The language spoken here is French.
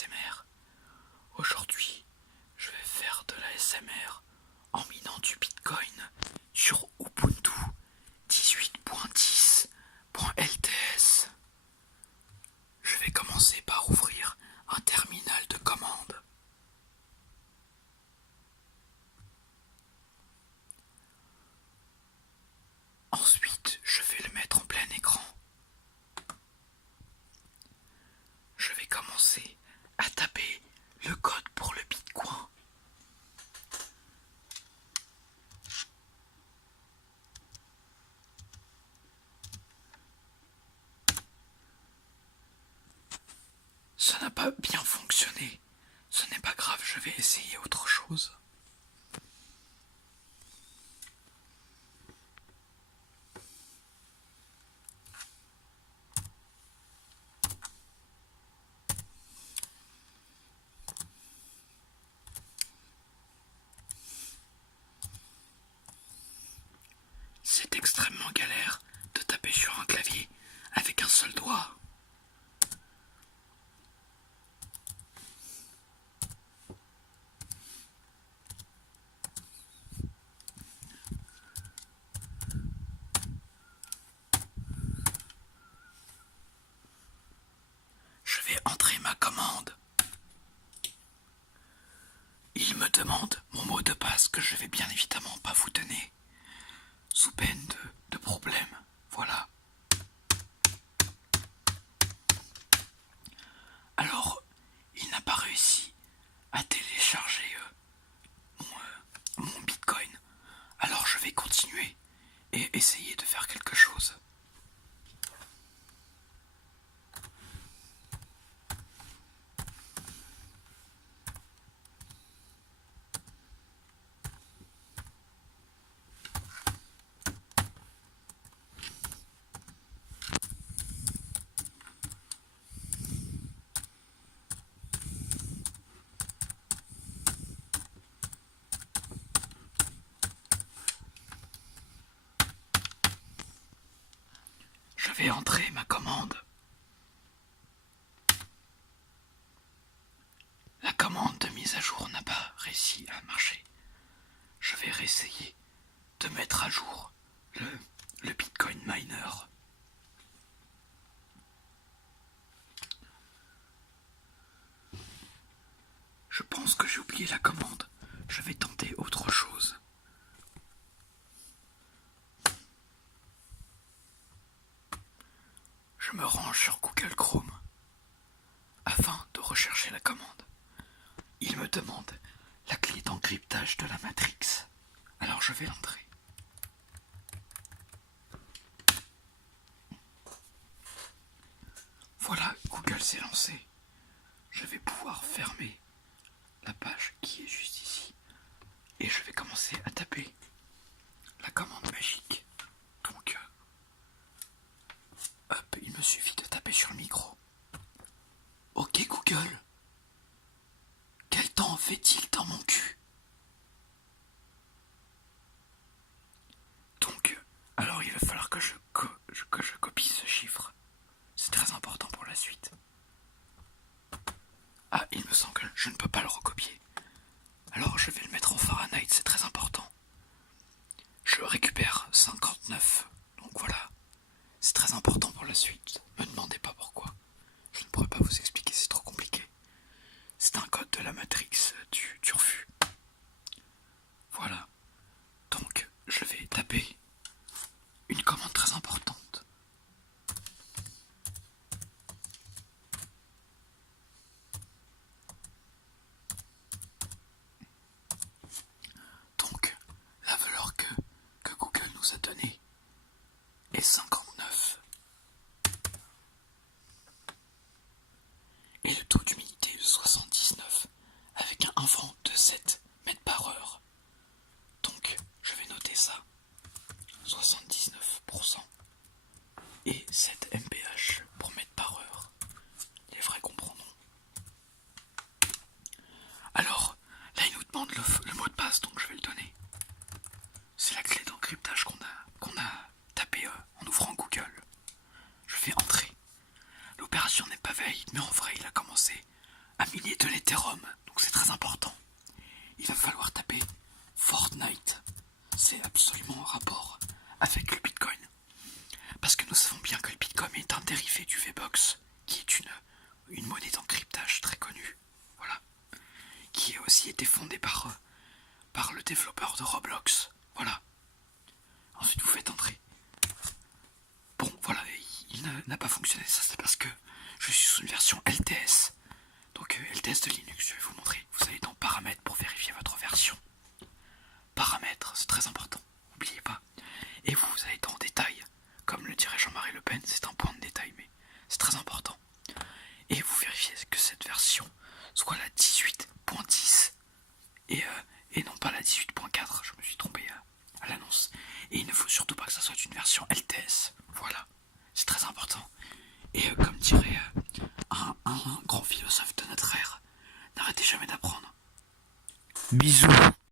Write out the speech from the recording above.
ASMR. Aujourd'hui, je vais faire de l'ASMR en minant du Bitcoin sur Ubuntu 18.10.LTS. Je vais commencer par ouvrir un terminal de commande. Ensuite, je vais le mettre en plein écran. Je vais commencer à taper le code pour le Bitcoin. Ça n'a pas bien fonctionné. Ce n'est pas grave, je vais essayer autre chose. C'est extrêmement galère de taper sur un clavier avec un seul doigt. Je vais entrer ma commande. Il me demande mon mot de passe que je vais bien évidemment pas vous donner, sous peine de problème. Voilà. Alors, il n'a pas réussi à télécharger mon Bitcoin. Alors je vais continuer et essayer de faire quelque chose. Je vais entrer ma commande. La commande de mise à jour n'a pas réussi à marcher. Je vais réessayer de mettre à jour le Bitcoin Miner. Je pense que j'ai oublié la commande. Je vais tenter autre chose. Je me range sur Google Chrome afin de rechercher la commande. Il me demande la clé d'encryptage de la Matrix. Alors je vais l'entrer. Voilà, Google s'est lancé. Je vais pouvoir fermer la page qui est juste ici. Et je vais commencer à taper la commande magique. Donc, hop, il me suffit de taper sur le micro. Ok Google, quel temps fait-il dans mon cul? Donc, alors il va falloir que je copie ce chiffre. C'est très important pour la suite. Ah, il me semble que je ne peux pas le recopier. Alors je vais le mettre en Fahrenheit, c'est très important. Je récupère 59, donc voilà. C'est très important pour la suite. Ne me demandez pas pourquoi. Je ne pourrais pas vous expliquer, c'est trop compliqué. C'est un code de la Matrix du turfu. Voilà. Donc, je vais taper une commande très importante. Donc, la valeur que Google nous a donnée est 59. Et le taux d'humidité de 79 avec un vent de 7 mètres par heure. Donc, je vais noter ça. 79% et 7 mph pour mètre par heure. Les vrais comprendront. Alors, là il nous demande le mot de passe, donc je vais le donner. C'est la clé d'encryptage qu'on a tapé en ouvrant avec le Bitcoin. Parce que nous savons bien que le Bitcoin est un dérivé du V-Bucks, qui est une monnaie d'encryptage très connue, voilà, qui a aussi été fondée par le développeur de Roblox, voilà. Ensuite vous faites entrer. Bon voilà, il n'a pas fonctionné, ça c'est parce que je suis sous une version LTS. Donc LTS de Linux, je vais vous montrer. Vous allez dans paramètres pour vérifier votre version. Paramètres, c'est très important, n'oubliez pas. Et vous allez dans détails, comme le dirait Jean-Marie Le Pen, c'est un point de détail, mais c'est très important. Et vous vérifiez que cette version soit la 18.10 et non pas la 18.4, je me suis trompé à l'annonce. Et il ne faut surtout pas que ça soit une version LTS, voilà, c'est très important. Et comme dirait un grand philosophe de notre ère, n'arrêtez jamais d'apprendre. Bisous.